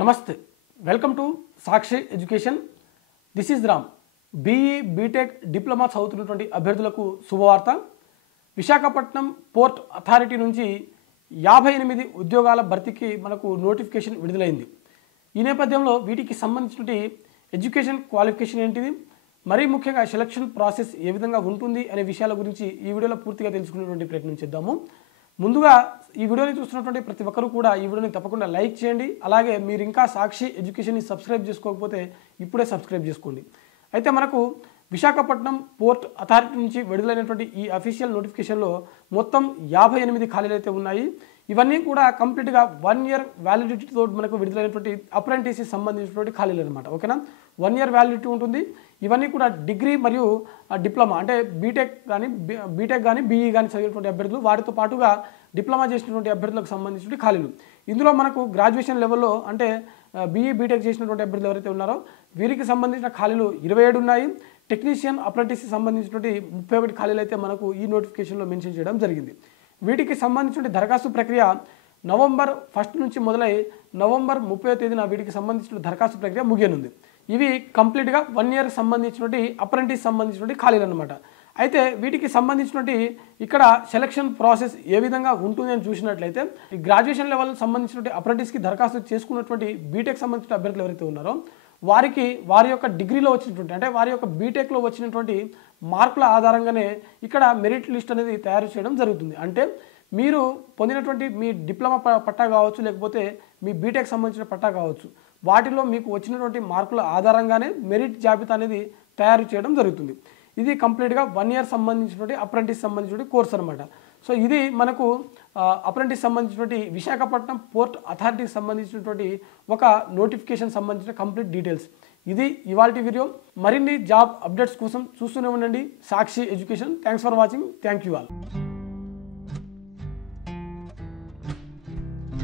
నమస్తే welcome to Sakshi education. This is Ram. BE BTech diploma చదువుతున్నటువంటి అభ్యర్థులకు శుభవార్త. విశాఖపట్నం పోర్ట్ అథారిటీ నుంచి 58 ఉద్యోగాల భర్తీకి మనకు నోటిఫికేషన్ విడుదలైంది. ఈ నేపథ్యంలో వీటికి సంబంధించిన ఎడ్యుకేషన్ క్వాలిఫికేషన్ ఏంటిది, మరీ ముఖ్యంగా సెలక్షన్ ప్రాసెస్ ఏ విధంగా ఉంటుంది అనే విషయాల గురించి ఈ వీడియోలో పూర్తిగా తెలుసుకునేటువంటి ప్రయత్నం చేద్దాము. ముందుగా ఈ వీడియోని చూస్తున్నటువంటి ప్రతి ఒక్కరు కూడా ఈ వీడియోని తప్పకుండా లైక్ చేయండి. అలాగే మీరు ఇంకా సాక్షి ఎడ్యుకేషన్ని సబ్స్క్రైబ్ చేసుకోకపోతే ఇప్పుడే సబ్స్క్రైబ్ చేసుకోండి. అయితే మనకు విశాఖపట్నం పోర్ట్ అథారిటీ నుంచి విడుదలైనటువంటి ఈ అఫీషియల్ నోటిఫికేషన్లో మొత్తం 58 ఖాళీలు అయితే ఉన్నాయి. ఇవన్నీ కూడా కంప్లీట్గా 1 ఇయర్ వ్యాలిడిటీతో మనకు విడుదలైనటువంటి అప్రెంటిస్కి సంబంధించినటువంటి ఖాళీలు అనమాట. ఓకేనా, 1 ఇయర్ వ్యాలిడిటీ ఉంటుంది. ఇవన్నీ కూడా డిగ్రీ మరియు డిప్లొమా అంటే బీటెక్ కానీ బీఈ కానీ చదివినటువంటి అభ్యర్థులు, వాటితో పాటుగా డిప్లొమా చేసినటువంటి అభ్యర్థులకు సంబంధించిన ఖాళీలు. ఇందులో మనకు గ్రాడ్యుయేషన్ లెవెల్లో అంటే బీఈ బీటెక్ చేసినటువంటి అభ్యర్థులు ఎవరైతే ఉన్నారో వీరికి సంబంధించిన ఖాళీలు 27 ఉన్నాయి. టెక్నీషియన్ అప్రెంటిస్కి సంబంధించినటువంటి 31 ఖాళీలు అయితే మనకు ఈ నోటిఫికేషన్లో మెన్షన్ చేయడం జరిగింది. వీటికి సంబంధించిన దరఖాస్తు ప్రక్రియ నవంబర్ 1 నుంచి మొదలై నవంబర్ 30వ తేదీన వీటికి సంబంధించిన దరఖాస్తు ప్రక్రియ ముగియనుంది. ఇవి కంప్లీట్గా 1 ఇయర్ సంబంధించినటువంటి అప్రెంటిస్ సంబంధించినటువంటి ఖాళీలు అనమాట. అయితే వీటికి సంబంధించినటువంటి ఇక్కడ సెలక్షన్ ప్రాసెస్ ఏ విధంగా ఉంటుంది అని చూసినట్లయితే ఈ గ్రాడ్యుయేషన్ లెవెల్ సంబంధించినటువంటి అప్రెంటిస్కి దరఖాస్తు చేసుకున్నటువంటి బీటెక్ సంబంధించిన అభ్యర్థులు ఎవరైతే ఉన్నారో వారికి వారి యొక్క డిగ్రీలో వచ్చినటువంటి అంటే వారి యొక్క బీటెక్లో వచ్చినటువంటి మార్కుల ఆధారంగానే ఇక్కడ మెరిట్ లిస్ట్ అనేది తయారు చేయడం జరుగుతుంది. అంటే మీరు పొందినటువంటి మీ డిప్లొమా పట్టా కావచ్చు, లేకపోతే మీ బీటెక్ సంబంధించిన పట్టా కావచ్చు, వాటిలో మీకు వచ్చినటువంటి మార్కుల ఆధారంగానే మెరిట్ జాబితా అనేది తయారు చేయడం జరుగుతుంది. ఇది కంప్లీట్గా 1 ఇయర్ సంబంధించినటువంటి అప్రెంటిస్ సంబంధించినటువంటి కోర్స్ అనమాట. సో ఇది మనకు అప్రెంటిస్ సంబంధించినటువంటి విశాఖపట్నం పోర్ట్ అథారిటీకి సంబంధించినటువంటి ఒక నోటిఫికేషన్ సంబంధించిన కంప్లీట్ డీటెయిల్స్. ఇది ఇవాల్టి వీడియో. మరిన్ని జాబ్ అప్డేట్స్ కోసం చూస్తూనే ఉండండి Sakshi education. Thanks for watching. Thank you all.